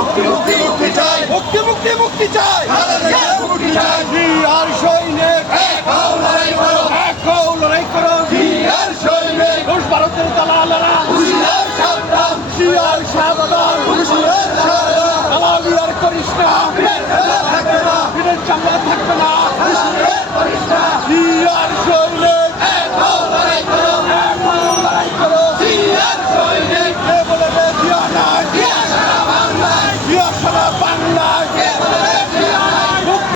মুক্তি মুক্তি মুক্তি চাই, মুক্তি মুক্তি মুক্তি চাই, মুক্তি চাই। আর সৈনিক এক হও লড়াই করো, এক হও লড়াই করো। আর সৈনিক ঘোষ ভারতের দালালেরা হুঁশিয়ার সাবধান, হুঁশিয়ার সাবধান, হুঁশিয়ার সাবধান। দালালি আর করিস না।